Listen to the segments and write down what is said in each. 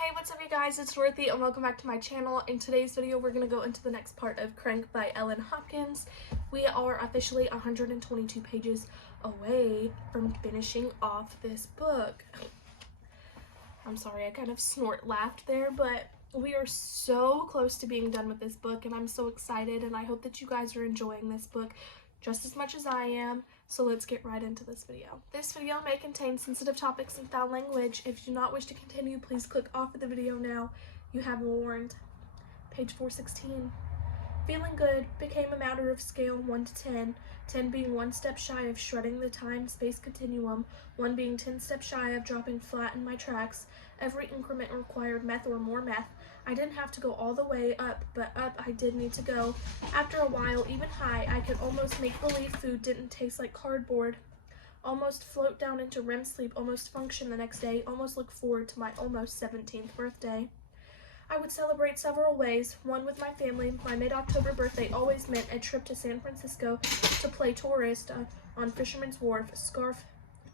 Hey, what's up you guys, it's Dorothy and welcome back to my channel. In today's video, we're going to go into the next part of Crank by Ellen Hopkins. We are officially 122 pages away from finishing off this book. I'm sorry, I kind of laughed there, but we are so close to being done with this book and I'm so excited, and I hope that you guys are enjoying this book just as much as I am. So let's get right into this video. This video may contain sensitive topics and foul language. If you do not wish to continue, please click off of the video now. You have been warned. Page 416. Feeling good became a matter of scale 1 to 10, 10 being one step shy of shredding the time-space continuum, 1 being 10 steps shy of dropping flat in my tracks. Every increment required meth or more meth. I didn't have to go all the way up, but up I did need to go. After a while, even high, I could almost make believe food didn't taste like cardboard. Almost float down into REM sleep, almost function the next day, almost look forward to my almost 17th birthday. I would celebrate several ways. One with my family. My mid-October birthday always meant a trip to San Francisco to play tourist on Fisherman's Wharf, scarf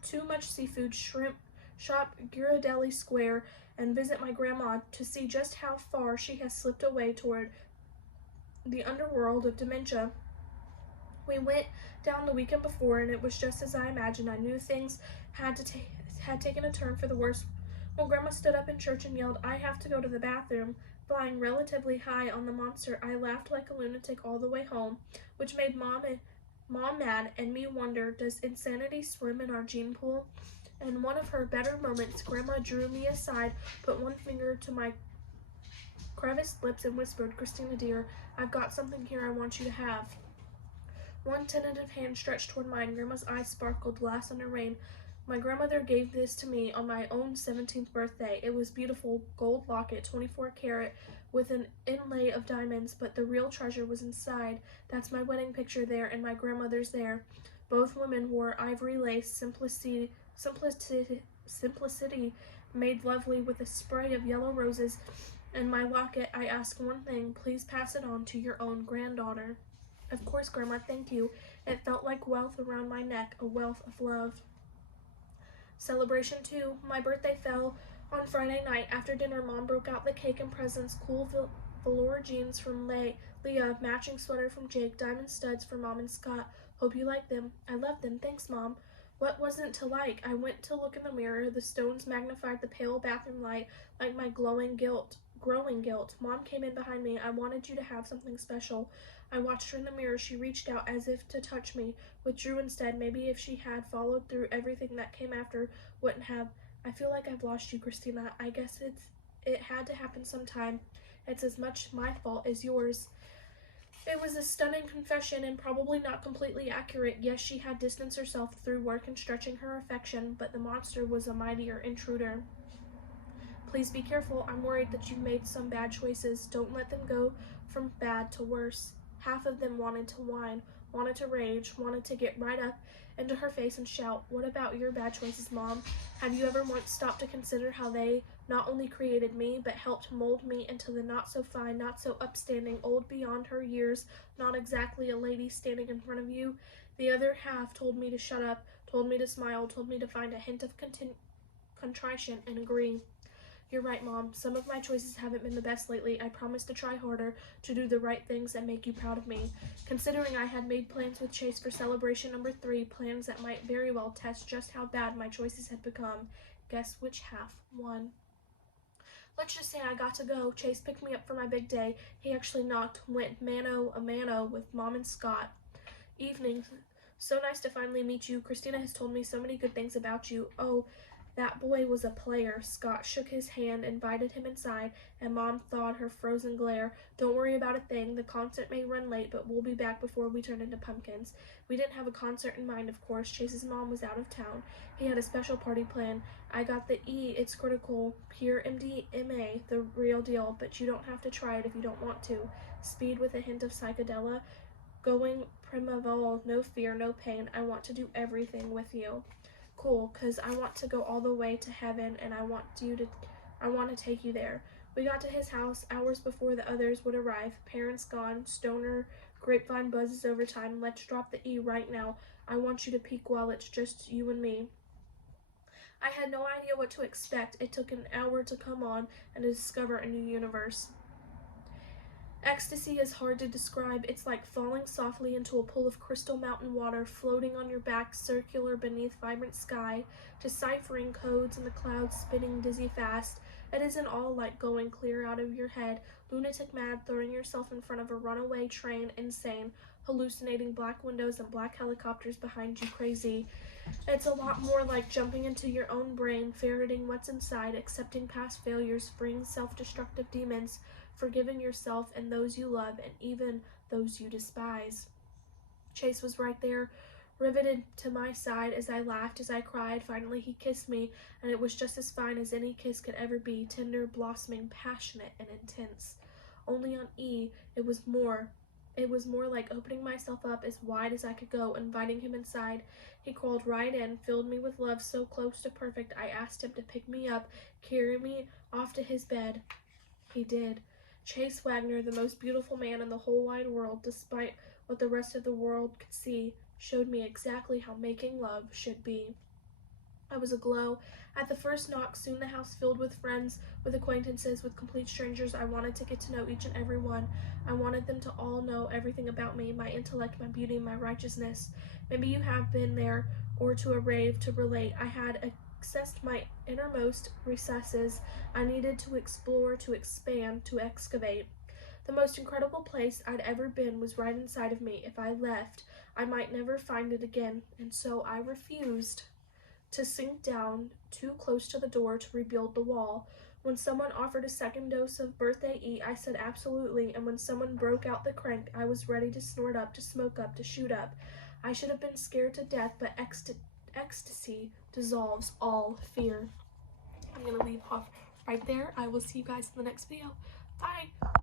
too much seafood, shrimp, shop Ghirardelli Square, and visit my grandma to see just how far she has slipped away toward the underworld of dementia. We went down the weekend before, and it was just as I imagined. I knew things had taken a turn for the worse. When Grandma stood up in church and yelled, "I have to go to the bathroom," flying relatively high on the monster, I laughed like a lunatic all the way home, which made Mom mad and me wonder, does insanity swim in our gene pool? In one of her better moments, Grandma drew me aside, put one finger to my creviced lips and whispered, "Christina dear, I've got something here I want you to have." One tentative hand stretched toward mine. Grandma's eyes sparkled, glass under rain. My grandmother gave this to me on my own 17th birthday. It was beautiful, gold locket, 24 karat, with an inlay of diamonds, but the real treasure was inside. That's my wedding picture there, and my grandmother's there. Both women wore ivory lace, simplicity made lovely with a spray of yellow roses. And my locket, I ask one thing, please pass it on to your own granddaughter. Of course, Grandma, thank you. It felt like wealth around my neck, a wealth of love. Celebration 2. My birthday fell on Friday night. After dinner, Mom broke out the cake and presents, cool velour jeans from Leah, matching sweater from Jake, diamond studs for Mom and Scott. Hope you like them. I love them. Thanks, Mom. What wasn't to like? I went to look in the mirror. The stones magnified the pale bathroom light like my growing guilt. Mom came in behind me. I wanted you to have something special. I watched her in the mirror. She reached out as if to touch me, withdrew instead. Maybe if she had followed through, everything that came after wouldn't have. I feel like I've lost you, Christina. I guess it had to happen sometime. It's as much my fault as yours. It was a stunning confession and probably not completely accurate. Yes, she had distanced herself through work and stretching her affection, but the monster was a mightier intruder. Please be careful. I'm worried that you've made some bad choices. Don't let them go from bad to worse. Half of them wanted to whine, wanted to rage, wanted to get right up into her face and shout, "What about your bad choices, Mom? Have you ever once stopped to consider how they not only created me, but helped mold me into the not-so-fine, not-so-upstanding, old beyond her years, not exactly a lady standing in front of you?" The other half told me to shut up, told me to smile, told me to find a hint of contrition and agree. You're right, Mom. Some of my choices haven't been the best lately. I promise to try harder, to do the right things and make you proud of me. Considering I had made plans with Chase for celebration number 3, plans that might very well test just how bad my choices had become. Guess which half won? Let's just say I got to go. Chase picked me up for my big day. He actually went mano a mano with Mom and Scott. Evening. So nice to finally meet you. Christina has told me so many good things about you. Oh, that boy was a player. Scott shook his hand, invited him inside, and Mom thawed her frozen glare. Don't worry about a thing. The concert may run late, but we'll be back before we turn into pumpkins. We didn't have a concert in mind, of course. Chase's mom was out of town. He had a special party plan. I got the E. It's critical. Pure MDMA, the real deal, but you don't have to try it if you don't want to. Speed with a hint of psychedelic. Going primavole, no fear, no pain. I want to do everything with you. Cool, because I want to go all the way to heaven, and I want to take you there. We got to his house hours before the others would arrive. Parents gone, stoner, grapevine buzzes over time. Let's drop the E right now. I want you to peek while it's just you and me. I had no idea what to expect. It took an hour to come on and to discover a new universe. Ecstasy is hard to describe. It's like falling softly into a pool of crystal mountain water, floating on your back, circular beneath vibrant sky, deciphering codes in the clouds, spinning dizzy fast. It isn't all like going clear out of your head, lunatic mad, throwing yourself in front of a runaway train, insane, hallucinating black windows and black helicopters behind you, crazy. It's a lot more like jumping into your own brain, ferreting what's inside, accepting past failures, freeing self-destructive demons, forgiving yourself and those you love and even those you despise. Chase was right there, riveted to my side as I laughed, as I cried. Finally, he kissed me, and it was just as fine as any kiss could ever be, tender, blossoming, passionate, and intense. Only on E, it was more like opening myself up as wide as I could go, inviting him inside. He crawled right in, filled me with love so close to perfect. I asked him to pick me up, carry me off to his bed. He did. Chase Wagner, the most beautiful man in the whole wide world, despite what the rest of the world could see, showed me exactly how making love should be. I was aglow at the first knock, soon the house filled with friends, with acquaintances, with complete strangers. I wanted to get to know each and every one. I wanted them to all know everything about me, my intellect, my beauty, my righteousness. Maybe you have been there, or to a rave to relate. I had accessed my innermost recesses. I needed to explore, to expand, to excavate. The most incredible place I'd ever been was right inside of me. If I left, I might never find it again, and so I refused to sink down too close to the door to rebuild the wall. When someone offered a second dose of birthday E, I said absolutely, and when someone broke out the crank, I was ready to snort up, to smoke up, to shoot up. I should have been scared to death, but ecstasy dissolves all fear. I'm gonna leave off right there. I will see you guys in the next video. Bye!